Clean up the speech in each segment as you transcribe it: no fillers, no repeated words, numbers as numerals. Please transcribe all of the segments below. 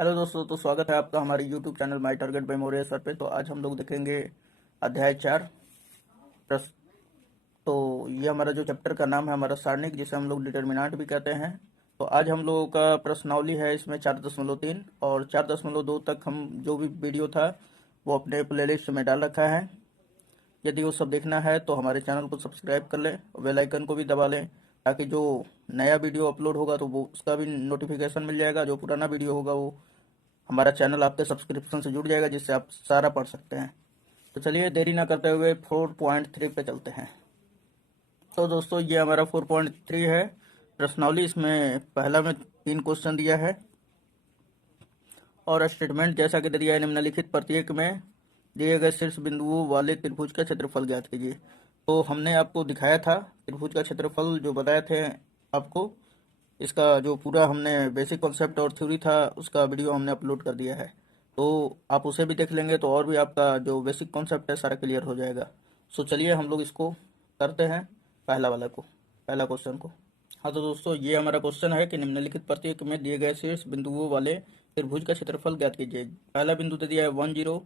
Hello दोस्तों, तो स्वागत है आपका हमारे YouTube channel my target by Maurya sir पे। तो आज हम लोग देखेंगे अध्याय 4 प्रश्न। तो ये हमारा जो चैप्टर का नाम है हमारा सारणिक, जिसे हम लोग डिटर्मिनेंट भी कहते हैं। तो आज हम लोगों का प्रश्नावली है इसमें 4.3 और 4.2 तक हम जो भी वीडियो था वो अपने प्लेलिस्ट में डाल रखा है। यदि वो सब देखना है तो हमारे चैनल को सब्सक्राइब कर लें और बेल आइकन को भी दबा लें, ताकि जो नया वीडियो अपलोड होगा तो वो उसका भी नोटिफिकेशन मिल जाएगा। जो पुराना वीडियो होगा वो हमारा चैनल आपके सब्सक्रिप्शन से जुड़ जाएगा, जिससे आप सारा पढ़ सकते हैं। तो चलिए देरी ना करते हुए 4.3 पे चलते हैं। तो दोस्तों ये हमारा 4.3 है प्रश्नावली। इसमें पहला में 3 क्वेश्चन दिया है और स्टेटमेंट जैसा कि दिया है, निम्नलिखित प्रत्येक में दिए गए शीर्ष बिंदुओं वाले त्रिभुज का क्षेत्रफल ज्ञात कीजिए। तो हमने आपको दिखाया था त्रिभुज का क्षेत्रफल, जो बताए थे आपको। इसका जो पूरा हमने बेसिक कॉन्सेप्ट और थ्योरी था उसका वीडियो हमने अपलोड कर दिया है, तो आप उसे भी देख लेंगे तो और भी आपका जो बेसिक कॉन्सेप्ट है सारा क्लियर हो जाएगा। सो चलिए हम लोग इसको करते हैं, पहला क्वेश्चन को। हाँ तो दोस्तों ये हमारा क्वेश्चन है कि निम्नलिखित प्रत्येक में दिए गए शीर्ष बिंदुओं वाले त्रिभुज का क्षेत्रफल ज्ञात कीजिए। पहला बिंदु दे दिया है 10,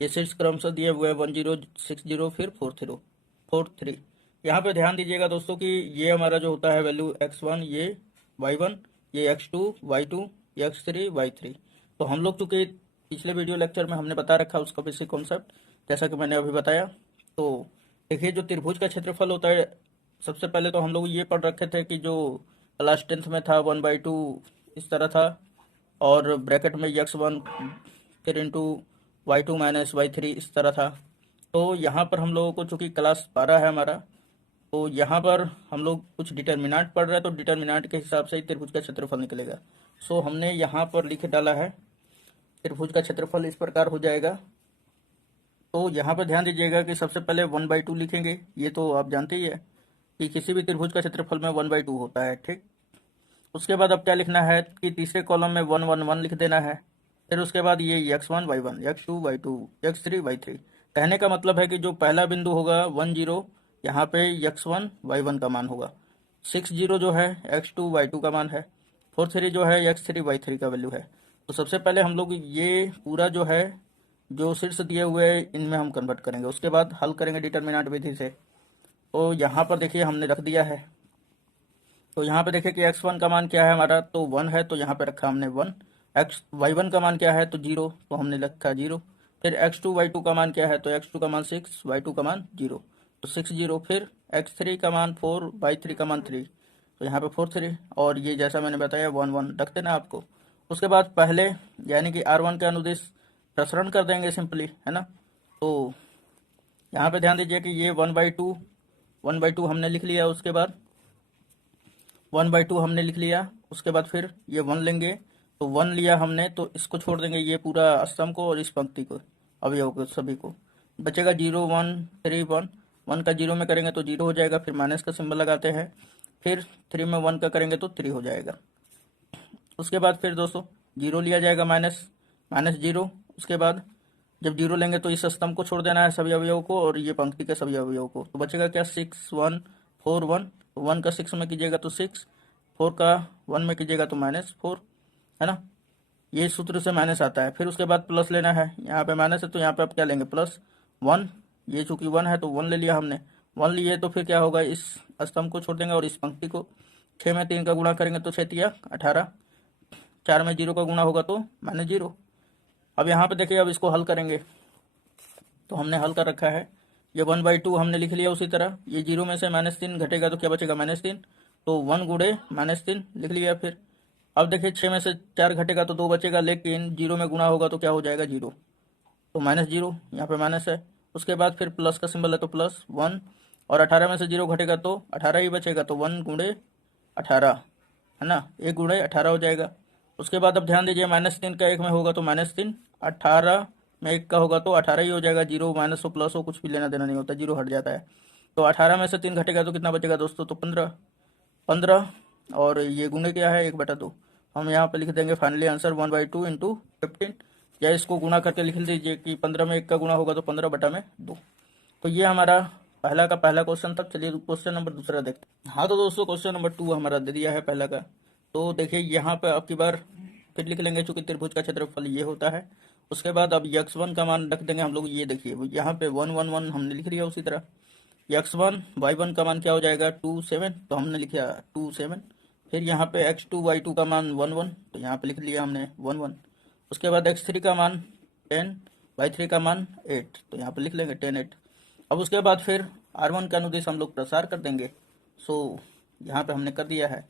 ये शीर्ष क्रमशः दिए हुए 10, 60, फिर 4, 3। यहाँ पे ध्यान दीजिएगा दोस्तों कि ये हमारा जो होता है वैल्यू x1, ये y1, ये x2, y2, ये x3, y3। तो हम लोग चूंकि पिछले वीडियो लेक्चर में हमने बता रखा उसका बेसिक कॉन्सेप्ट, जैसा कि मैंने अभी बताया। तो देखिए जो त्रिभुज का क्षेत्रफल होता है, सबसे पहले तो हम लोग ये पढ़ रखे थे कि जो क्लास 10th में था 1/2 इस तरह था, और ब्रैकेट में x1 फिर इंटू y2 माइनस y3 इस तरह था। तो यहाँ पर हम लोगों को चूँकि क्लास 12 है हमारा, तो यहाँ पर हम लोग कुछ डिटर्मिनेंट पढ़ रहे हैं, तो डिटर्मिनेंट के हिसाब से ही त्रिभुज का क्षेत्रफल निकलेगा। सो हमने यहाँ पर लिख डाला है त्रिभुज का क्षेत्रफल इस प्रकार हो जाएगा। तो यहाँ पर ध्यान दीजिएगा कि सबसे पहले 1/2 लिखेंगे। ये तो आप जानते ही है कि किसी भी त्रिभुज का क्षेत्रफल में 1/2 होता है, ठीक। उसके बाद अब क्या लिखना है कि तीसरे कॉलम में 1 1 1 लिख देना है। फिर उसके बाद ये x1 y1, x2 y2, x3 y3। कहने का मतलब है कि जो पहला बिंदु होगा 10, यहाँ पे x1 y1 का मान होगा। 60 जो है x2 y2 का मान है। 43 जो है x3 y3 का वैल्यू है। तो सबसे पहले हम लोग ये पूरा जो है जो शीर्ष दिए हुए इनमें हम कन्वर्ट करेंगे, उसके बाद हल करेंगे डिटर्मिनेंट विधि से। तो यहाँ पर देखिए हमने रख दिया है। तो यहाँ पे देखिए कि x1 का मान क्या है हमारा, तो 1 है, तो यहाँ पे रखा हमने 1। y1 का मान क्या है, तो 0, तो हमने रखा 0। फिर x2 y2 का मान क्या है, तो x2 का मान 6, y2 का मान 0, तो 6 0। फिर x3 का मान 4, y3 का मान 3, तो यहाँ पे 4 3। और ये जैसा मैंने बताया 1 1 रख देना आपको। उसके बाद पहले यानी कि R1 के अनुदिश प्रसरण कर देंगे सिंपली, है ना। तो यहाँ पे ध्यान दीजिए कि ये 1/2 हमने लिख लिया। उसके बाद 1/2 हमने लिख लिया। उसके बाद फिर ये 1 लेंगे, तो 1 लिया हमने, तो इसको छोड़ देंगे, ये पूरा स्तंभ को और इस पंक्ति को, अवयव को, सभी को। बचेगा 0 1 3 1। 1 का 0 में करेंगे तो 0 हो जाएगा, फिर माइनस का सिंबल लगाते हैं। फिर 3 में 1 का करेंगे तो 3 हो जाएगा। उसके बाद फिर दोस्तों 0 लिया जाएगा, माइनस 0। उसके बाद जब 0 लेंगे तो इस स्तंभ को छोड़ देना है सभी अवयवों को, और ये पंक्ति के सभी अवयवों को। तो बचेगा क्या, 6 1 4 1। 1 का 6 में कीजिएगा तो 6, 4 का 1 में कीजिएगा तो -4, है ना। ये सूत्र से माइनस आता है। फिर उसके बाद प्लस लेना है, यहाँ पे माइनस है तो यहाँ पे आप क्या लेंगे, +1। ये चूंकि 1 है तो 1 ले लिया हमने। 1 लिए तो फिर क्या होगा, इस स्तंभ को छोड़ देंगे और इस पंक्ति को। 6 में 3 का गुणा करेंगे तो 6 3 18। 4 में 0 का गुणा होगा तो -0। अब यहाँ पे देखिए, अब इसको हल करेंगे तो हमने हल कर रखा है। ये 1/2 हमने लिख लिया। उसी तरह ये 0 में से -3 घटेगा तो क्या बचेगा, -3, तो 1 गुणे -3 लिख लिया। फिर अब देखिए 6 में से 4 घटेगा तो 2 बचेगा, लेकिन 0 में गुणा होगा तो क्या हो जाएगा, 0, तो -0, यहाँ पे माइनस है। उसके बाद फिर प्लस का सिंबल है तो +1, और 18 में से 0 घटेगा तो 18 ही बचेगा, तो 1 गुणे 18, है ना, 1 गुणे 18 हो जाएगा। उसके बाद अब ध्यान दीजिए, -3 का 1 में होगा तो -3, 18 में 1 का होगा तो 18 ही हो जाएगा। 0 माइनस हो प्लस हो कुछ भी लेना देना नहीं होता, 0 हट जाता है। तो 18 में से 3 घटेगा तो कितना बचेगा दोस्तों, तो 15। और ये गुणे क्या है, 1/2। हम यहाँ पे लिख देंगे फाइनली आंसर 1/2 इंटू 15, या इसको गुणा करके लिख दीजिए कि 15 में 1 का गुणा होगा तो 15/2। तो ये हमारा पहला क्वेश्चन था। चलिए क्वेश्चन नंबर दूसरा देखते हैं। हाँ तो दोस्तों क्वेश्चन नंबर 2 हमारा दे दिया है पहला का। तो देखिए यहाँ पे आपकी बार फिर लिख लेंगे चूंकि त्रिभुज का क्षेत्रफल ये होता है। उसके बाद अब x1 का मान रख देंगे हम लोग। ये देखिए यहाँ पे 1 1 1 हमने लिख लिया। उसी तरह x1 y1 का मान क्या हो जाएगा 2 7, तो हमने लिखा 2 7। फिर यहाँ पे x2 y2 का मान 1 1, तो यहाँ पे लिख लिया हमने 1 1। उसके बाद x3 का मान 10, y3 का मान 8, तो यहाँ पे लिख लेंगे 10 8। अब उसके बाद फिर r1 का अनुदिश हम लोग प्रसार कर देंगे। सो यहाँ पे हमने कर दिया है।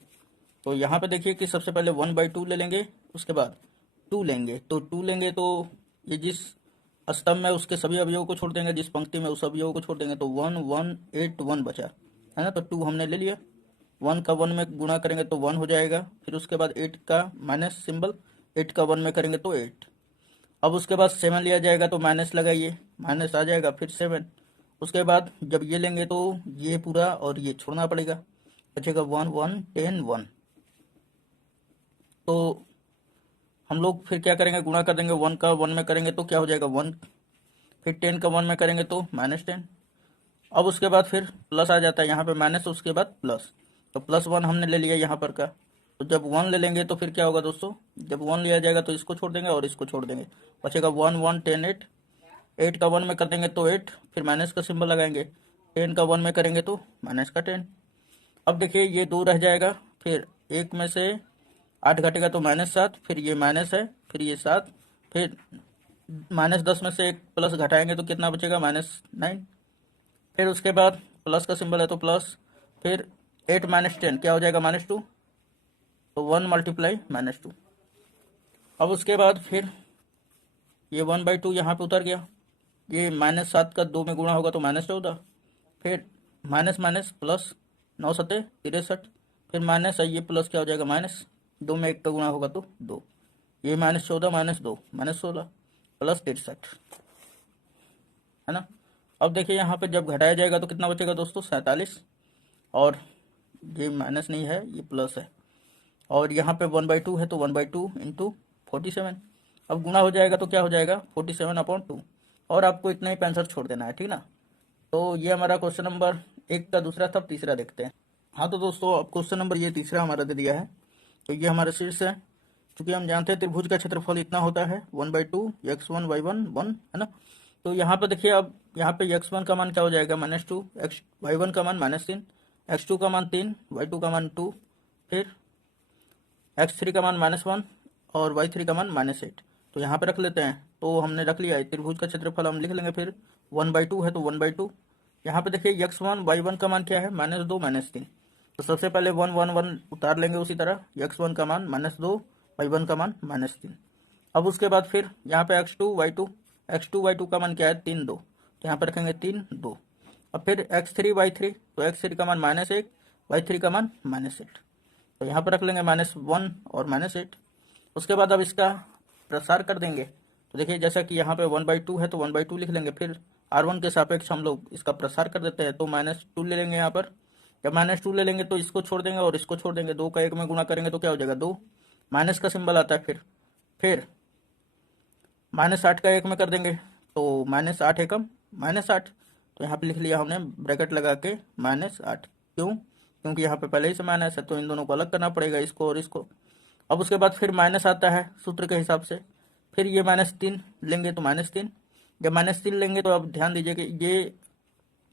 तो यहाँ पे देखिए कि सबसे पहले 1/2 ले लेंगे, उसके बाद 2 लेंगे। तो 2 लेंगे तो ये जिस स्तंभ में उसके सभी अवयवों को छोड़ देंगे, जिस पंक्ति में उस अवयव को छोड़ देंगे, तो 1 1 8 1 बचा है ना। तो 2 हमने ले लिया। 1 का 1 में गुणा करेंगे तो 1 हो जाएगा। फिर उसके बाद 8 का माइनस सिंबल, 8 का 1 में करेंगे तो 8। अब उसके बाद 7 लिया जाएगा तो माइनस लगाइए, माइनस आ जाएगा फिर 7। उसके बाद जब ये लेंगे तो ये पूरा और ये छोड़ना पड़ेगा, बचेगा 1 1 10 1। तो हम लोग फिर क्या करेंगे, गुणा कर देंगे। 1 का 1 में करेंगे तो क्या हो जाएगा 1, फिर 10 का 1 में करेंगे तो -10। अब उसके बाद फिर प्लस आ जाता है यहाँ पे माइनस, उसके बाद प्लस। तो +1 हमने ले लिया यहाँ पर का। तो जब 1 ले लेंगे तो फिर क्या होगा दोस्तों, जब 1 लिया जाएगा तो इसको छोड़ देंगे और इसको छोड़ देंगे, बचेगा 1 1 10 8। 8 का 1 में कर देंगे तो 8, फिर माइनस का सिंबल लगाएंगे। 10 का 1 में करेंगे तो माइनस का 10। अब देखिए ये 2 रह जाएगा, फिर 1 में से 8 घटेगा तो -7, फिर ये माइनस है, फिर ये 7, फिर -10 में से एक प्लस घटाएंगे तो कितना बचेगा -9। फिर उसके बाद प्लस का सिंबल है तो प्लस, फिर 8 -10 क्या हो जाएगा -2, तो 1 × -2। अब उसके बाद फिर ये 1/2 यहाँ पे उतर गया। ये -7 का 2 में गुणा होगा तो -14, फिर माइनस माइनस प्लस, 9 सत्ते 63, फिर माइनस है, ये प्लस क्या हो जाएगा माइनस, 2 में 1 का गुणा होगा तो 2, ये -14 -2 -16 प्लस 63 है ना। अब देखिए यहाँ पे जब घटाया जाएगा तो कितना बचेगा दोस्तों 47, और ये माइनस नहीं है ये प्लस है, और यहाँ पे 1/2 है तो 1/2 इंटू 47। अब गुणा हो जाएगा तो क्या हो जाएगा 47/2, और आपको इतना ही आंसर छोड़ देना है, ठीक ना। तो ये हमारा क्वेश्चन नंबर 1 का दूसरा था। अब तीसरा देखते हैं। हाँ तो दोस्तों अब क्वेश्चन नंबर ये तीसरा हमारा दे दिया है। तो ये हमारा शीर्ष है। चूंकि हम जानते हैं त्रिभुज का क्षेत्रफल इतना होता है 1/2 x1 y1 1 है ना। तो यहाँ पे देखिए, अब यहाँ पे x1 का मान क्या हो जाएगा -2, y1 का मान -3, x2 का मान 3, y2 का मान 2, फिर x3 का मान -1 और y3 का मान -8। तो यहाँ पे रख लेते हैं। तो हमने रख लिया है। त्रिभुज का क्षेत्रफल हम लिख लेंगे। फिर 1/2 है तो 1/2। यहाँ पे देखिए x1 y1 का मान क्या है -2 -3। तो सबसे पहले 1 1 1 उतार लेंगे। उसी तरह x1 का मान -2, y1 का मान -3। अब उसके बाद फिर यहाँ पे x2 y2 का मान क्या है 3 2, तो यहाँ पे रखेंगे 3 2। अब फिर x3 y3, तो x3 का मान -1, y3 का मान -8, तो यहाँ पर रख लेंगे -1 और -8। उसके बाद अब इसका प्रसार कर देंगे। तो देखिए जैसा कि यहाँ पे 1/2 है तो 1/2 लिख लेंगे। फिर r1 के सापेक्ष हम लोग इसका प्रसार कर देते हैं, तो -2 ले लेंगे। यहाँ पर जब -2 ले लेंगे तो इसको छोड़ देंगे और इसको छोड़ देंगे। 2 का 1 में गुणा करेंगे तो क्या हो जाएगा 2, माइनस का सिंबल आता है। फिर -8 का 1 में कर देंगे तो -8 एकम -8। तो यहाँ पे लिख लिया हमने ब्रैकेट लगा के -8। क्यों, क्योंकि यहाँ पे पहले ही से माइनस है, तो इन दोनों को अलग करना पड़ेगा, इसको और इसको। अब उसके बाद फिर माइनस आता है सूत्र के हिसाब से। फिर ये -3 लेंगे तो -3। जब -3 लेंगे तो अब ध्यान दीजिए कि ये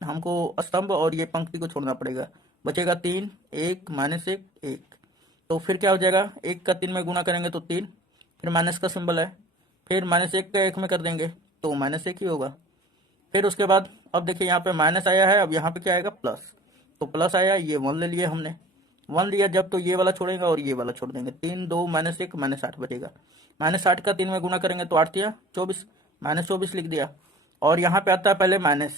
हमको स्तंभ और ये पंक्ति को छोड़ना पड़ेगा। बचेगा 3 1 -1 1। तो फिर क्या हो जाएगा, 1 का 3 में गुणा करेंगे तो 3, फिर माइनस का सिंबल है, फिर -1 का 1 में कर देंगे तो -1 ही होगा। फिर उसके बाद अब देखिए यहाँ पे माइनस आया है, अब यहाँ पे क्या आएगा प्लस। तो प्लस आया, ये 1 ले लिया हमने। 1 लिया जब, तो ये वाला छोड़ेगा और ये वाला छोड़ देंगे। 3 2 -1 -8 बचेगा। -8 का 3 में गुणा करेंगे तो 8 या 24, -24 लिख दिया। और यहाँ पे आता है पहले माइनस,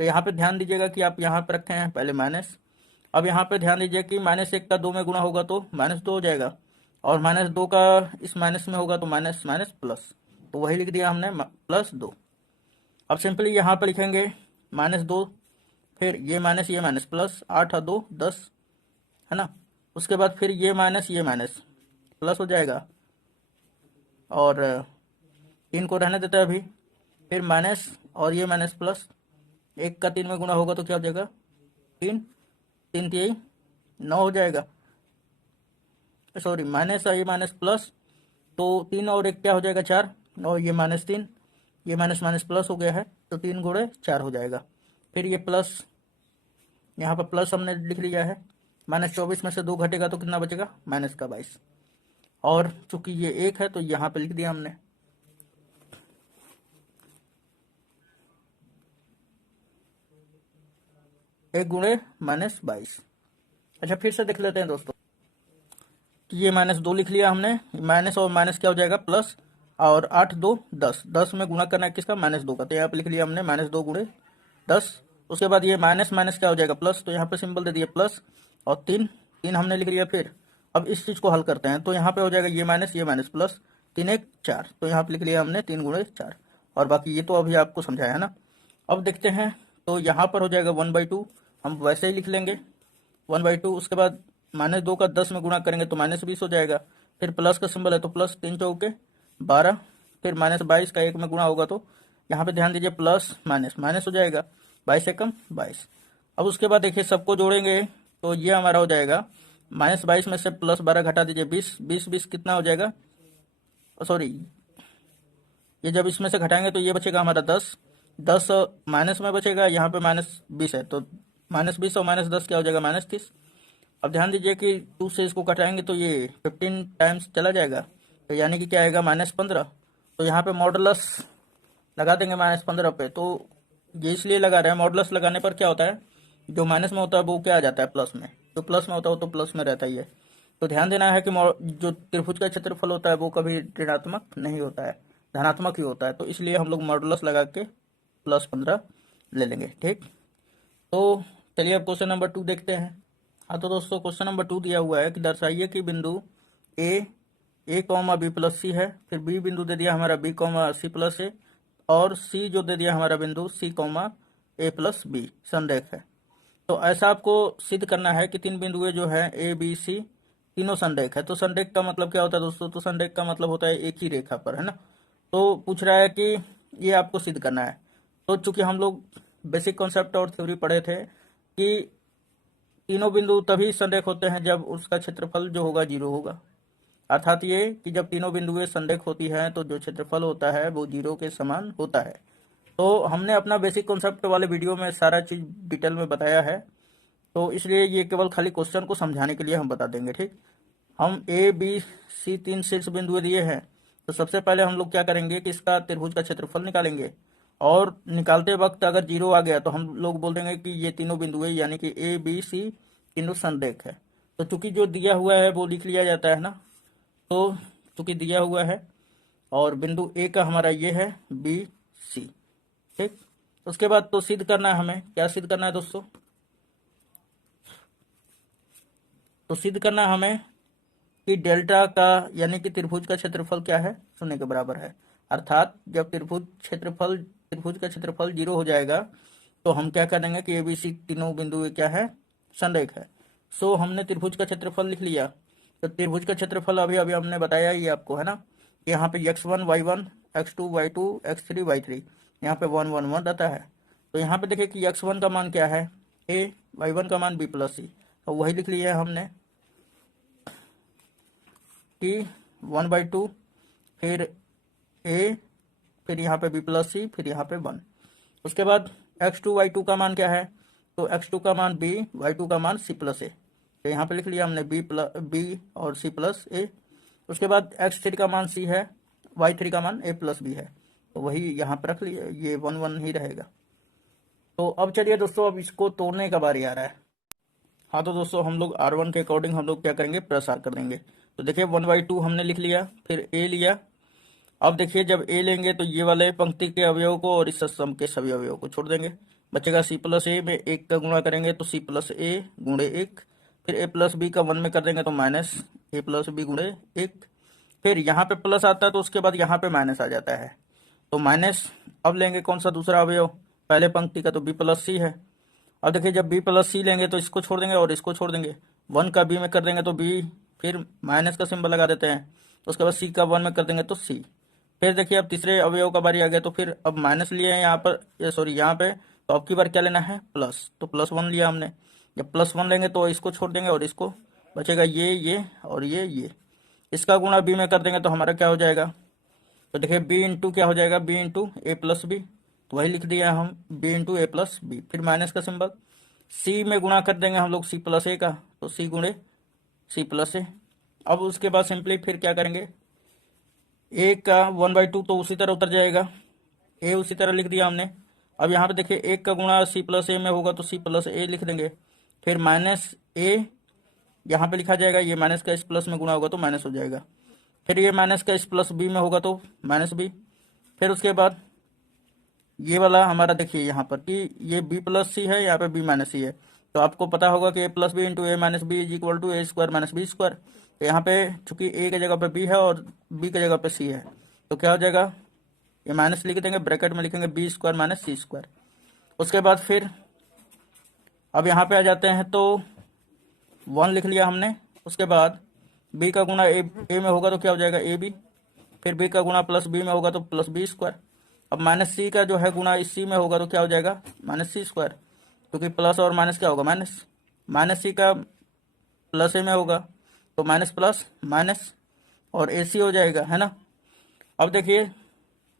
तो यहाँ पे ध्यान दीजिएगा कि आप यहाँ पे रखे हैं पहले माइनस। अब यहाँ पे ध्यान दीजिए कि -1 का 2 में गुणा होगा तो -2 हो जाएगा, और -2 का इस माइनस में होगा तो माइनस माइनस प्लस, तो वही लिख दिया हमने +2। अब सिंपली यहाँ पे लिखेंगे -2, फिर ये माइनस प्लस, 8 और 2 10 है ना। उसके बाद फिर ये माइनस प्लस हो जाएगा, और 3 को रहने देते हैं अभी। फिर माइनस और ये माइनस प्लस, 1 का 3 में गुणा होगा तो क्या हो जाएगा 3 3 3 9 हो जाएगा। सॉरी, माइनस है ये माइनस प्लस, तो 3 और 1 क्या हो जाएगा 4, और ये -3, ये माइनस माइनस प्लस हो गया है, तो 3 गुणे 4 हो जाएगा। फिर ये प्लस, यहाँ पर प्लस हमने लिख लिया है, -24 में से 2 घटेगा तो कितना बचेगा, -22। और चूंकि ये 1 है तो यहाँ पे लिख दिया हमने, एक गुणे -22। अच्छा फिर से देख लेते हैं दोस्तों कि ये -2 लिख लिया हमने, माइनस और माइनस क्या हो जाएगा प्लस, और 8 2 10, 10 में गुणा करना है किसका, -2 का, तो यहाँ पे लिख लिया हमने -2 गुणे 10। उसके बाद ये माइनस माइनस क्या हो जाएगा प्लस, तो यहाँ पे सिंबल दे दिया प्लस, और 3 3 हमने लिख लिया। फिर अब इस चीज़ को हल करते हैं, तो यहाँ पे हो जाएगा ये माइनस प्लस, 3 1 4, तो यहाँ पे लिख लिया हमने 3 गुणे 4, और बाकी ये तो अभी आपको समझाया है ना। अब देखते हैं, तो यहाँ पर हो जाएगा 1/2, हम वैसे ही लिख लेंगे 1/2। उसके बाद -2 का 10 में गुणा करेंगे तो -20 हो जाएगा। फिर प्लस का सिंबल है तो प्लस 3 चौके 12, फिर -22 का 1 में गुणा होगा तो यहाँ पे ध्यान दीजिए प्लस माइनस माइनस हो जाएगा, 22 से कम 22। अब उसके बाद देखिए सबको जोड़ेंगे तो ये हमारा हो जाएगा -22 में से +12 घटा दीजिए 20, 20 कितना हो जाएगा, सॉरी ये जब इसमें से घटाएंगे तो ये बचेगा हमारा 10, 10 माइनस में बचेगा, यहाँ पे -20 है तो -20 और -10 क्या हो जाएगा, -30। अब ध्यान दीजिए कि 2 से इसको घटाएंगे तो ये 15 टाइम्स चला जाएगा, तो यानी कि क्या आएगा -15। तो यहाँ पे मॉडुलस लगा देंगे -15 पे, तो ये इसलिए लगा रहे हैं, मॉडुलस लगाने पर क्या होता है, जो माइनस में होता है वो क्या आ जाता है प्लस में, जो प्लस में होता है वो तो प्लस में रहता ही है। तो ध्यान देना है कि जो त्रिभुज का क्षेत्रफल होता है वो कभी ऋणात्मक नहीं होता है, धनात्मक ही होता है, तो इसलिए हम लोग मॉडुलस लगा के +15 ले लेंगे। ठीक, तो चलिए अब क्वेश्चन नंबर 2 देखते हैं। हाँ तो दोस्तों क्वेश्चन नंबर 2 दिया हुआ है कि दर्शाइए कि बिंदु ए कॉमा बी प्लस सी है, फिर बी बिंदु दे दिया हमारा बी कॉमा सी प्लस ए, और सी जो दे दिया हमारा बिंदु सी कॉमा ए प्लस बी संरेख है। तो ऐसा आपको सिद्ध करना है कि 3 बिंदुएं जो है ए बी सी तीनों संरेख है। तो संरेख का मतलब क्या होता है दोस्तों, तो संरेख का मतलब होता है एक ही रेखा पर, है ना। तो पूछ रहा है कि ये आपको सिद्ध करना है। तो चूंकि हम लोग बेसिक कॉन्सेप्ट और थ्योरी पढ़े थे कि तीनों बिंदु तभी संरेख होते हैं जब उसका क्षेत्रफल जो होगा 0 होगा, अर्थात ये कि जब तीनों बिंदुएं संरेख होती हैं तो जो क्षेत्रफल होता है वो 0 के समान होता है। तो हमने अपना बेसिक कॉन्सेप्ट वाले वीडियो में सारा चीज़ डिटेल में बताया है, तो इसलिए ये केवल खाली क्वेश्चन को समझाने के लिए हम बता देंगे। ठीक, हम ए बी सी 3 शीर्ष बिंदु दिए हैं, तो सबसे पहले हम लोग क्या करेंगे कि इसका त्रिभुज का क्षेत्रफल निकालेंगे, और निकालते वक्त अगर 0 आ गया तो हम लोग बोल देंगे कि ये तीनों बिंदुएं यानी कि ए बी सी तीनों संरेख है। तो चूंकि जो दिया हुआ है वो लिख लिया जाता है ना, तो चूंकि दिया हुआ है और बिंदु ए का हमारा ये है बी सी। ठीक, उसके बाद तो सिद्ध करना है हमें, क्या सिद्ध करना है दोस्तों, तो सिद्ध करना है हमें कि डेल्टा का यानी कि त्रिभुज का क्षेत्रफल क्या है, 0 के बराबर है। अर्थात जब त्रिभुज का क्षेत्रफल 0 हो जाएगा तो हम क्या करेंगे कि ए बी सी तीनों बिंदु क्या है, संरेख है। सो हमने त्रिभुज का क्षेत्रफल लिख लिया। तो त्रिभुज का क्षेत्रफल अभी अभी हमने बताया ही आपको, है ना, कि यहाँ पे x1 y1 x2 y2 x3 y3, यहाँ पे 1 1 1 रहता है। तो यहाँ पे देखिए कि x1 का मान क्या है a, y1 का मान b प्लस सी, तो वही लिख लिया है हमने कि 1/2, फिर a, फिर यहाँ पे b प्लस सी, फिर यहाँ पे 1। उसके बाद x2 y2 का मान क्या है, तो x2 का मान b, y2 का मान c प्लस ए, तो यहाँ पे लिख लिया हमने b और c प्लस ए। उसके बाद x3 का मान c है, y3 का मान a प्लस b है, तो वही यहाँ पर रख लिया, ये 1 1 ही रहेगा। तो अब चलिए दोस्तों, अब इसको तोड़ने का बारी आ रहा है। हाँ तो दोस्तों हम लोग R1 के अकॉर्डिंग हम लोग क्या करेंगे, प्रसार कर देंगे। तो देखिए 1/2 हमने लिख लिया, फिर a लिया। अब देखिए जब a लेंगे तो ये वाले पंक्ति के अवयव को और इस सम के सभी अवयव को छोड़ देंगे, बचेगा c प्लस ए में 1 का गुणा करेंगे तो c प्लस ए गुणे 1, फिर a प्लस बी का 1 में कर देंगे तो माइनस a प्लस बी गुणे 1, फिर यहाँ पे प्लस आता है तो उसके बाद यहाँ पे माइनस आ जाता है, तो माइनस। अब लेंगे कौन सा दूसरा अवयव, पहले पंक्ति का, तो b प्लस सी है। अब देखिए जब b प्लस सी लेंगे तो इसको छोड़ देंगे और इसको छोड़ देंगे, 1 का b में कर देंगे तो b, फिर माइनस का सिंबल लगा देते हैं, तो उसके बाद c का 1 में कर देंगे तो c। फिर देखिए अब तीसरे अवयव का बारी आ गया, तो फिर अब माइनस लिए हैं यहाँ पर, सॉरी यहाँ पे, तो अब की बार क्या लेना है, प्लस, तो +1 लिया हमने। जब +1 लेंगे तो इसको छोड़ देंगे और इसको, बचेगा ये और ये। इसका गुणा बी में कर देंगे तो हमारा क्या हो जाएगा, तो देखिए बी इंटू क्या हो जाएगा, बी इंटू ए प्लस बी, तो वही लिख दिया हम बी इंटू ए प्लस बी। फिर माइनस का सिंबल, सी में गुणा कर देंगे हम लोग सी प्लस ए का, तो सी गुणे सी प्लस ए। अब उसके बाद सिंपली फिर क्या करेंगे, ए का 1/2 तो उसी तरह उतर जाएगा, ए उसी तरह लिख दिया हमने। अब यहाँ पे देखिए एक का गुणा सी प्लस ए में होगा तो सी प्लस ए लिख देंगे। फिर माइनस ए यहाँ पे लिखा जाएगा, ये माइनस का इस प्लस में गुणा होगा तो माइनस हो जाएगा। फिर ये माइनस का इस प्लस बी में होगा तो माइनस बी। फिर उसके बाद ये वाला हमारा देखिए यहाँ पर कि ये बी प्लस सी है, यहाँ पे बी माइनस सी है, तो आपको पता होगा कि A plus B into A minus B is equal to A square minus B square. तो यहाँ पे चूंकि ए की जगह पे बी है और बी की जगह पे सी है, तो क्या हो जाएगा, ये माइनस लिख देंगे, ब्रैकेट में लिखेंगे बी स्क्वायर माइनस सी स्क्वायर। उसके बाद फिर अब यहाँ पे आ जाते हैं, तो 1 लिख लिया हमने। उसके बाद बी का गुणा ए में होगा तो क्या हो जाएगा, ए बी। फिर बी का गुणा प्लस बी में होगा तो प्लस बी स्क्वायर। अब माइनस सी का जो है गुणा इस सी में होगा तो क्या हो जाएगा, माइनस सी स्क्वायर, क्योंकि प्लस और माइनस क्या होगा, माइनस। माइनस सी का प्लस ए में होगा तो माइनस प्लस माइनस और ए सी हो जाएगा, है ना। अब देखिए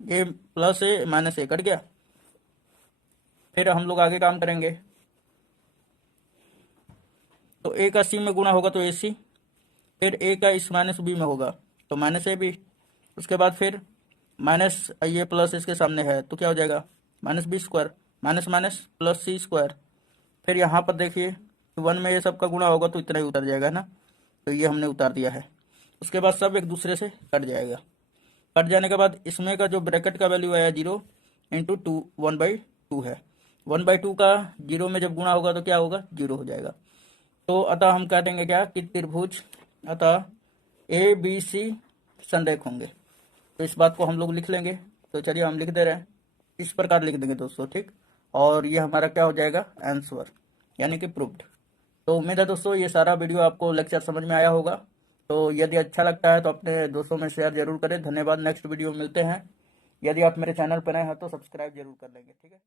ये प्लस ए माइनस ए कट गया। फिर हम लोग आगे काम करेंगे, तो ए का सी में गुणा होगा तो ए सी। फिर ए का इस माइनस बी में होगा तो माइनस ए बी। उसके बाद फिर माइनस ये प्लस इसके सामने है तो क्या हो जाएगा, minus B square minus minus plus C square. फिर यहाँ पर देखिए 1 में ये सब का गुणा होगा तो इतना ही उतर जाएगा ना, तो ये हमने उतार दिया है। उसके बाद सब एक दूसरे से कट जाएगा। कट जाने के बाद इसमें का जो ब्रैकेट का वैल्यू आया 0 इंटू 2 1/2 है। 1/2 का 0 में जब गुणा होगा तो क्या होगा, 0 हो जाएगा। तो अतः हम कह देंगे क्या कि त्रिभुज अतः ए बी सी संरेख होंगे। तो इस बात को हम लोग लिख लेंगे। तो चलिए हम लिख दे रहे हैं, इस प्रकार लिख देंगे दोस्तों, ठीक। और ये हमारा क्या हो जाएगा, आंसर, यानी कि प्रूव्ड। तो उम्मीद है दोस्तों ये सारा वीडियो आपको लेक्चर समझ में आया होगा। तो यदि अच्छा लगता है तो अपने दोस्तों में शेयर जरूर करें। धन्यवाद। नेक्स्ट वीडियो में मिलते हैं। यदि आप मेरे चैनल पर नए हैं तो सब्सक्राइब जरूर कर लेंगे, ठीक है।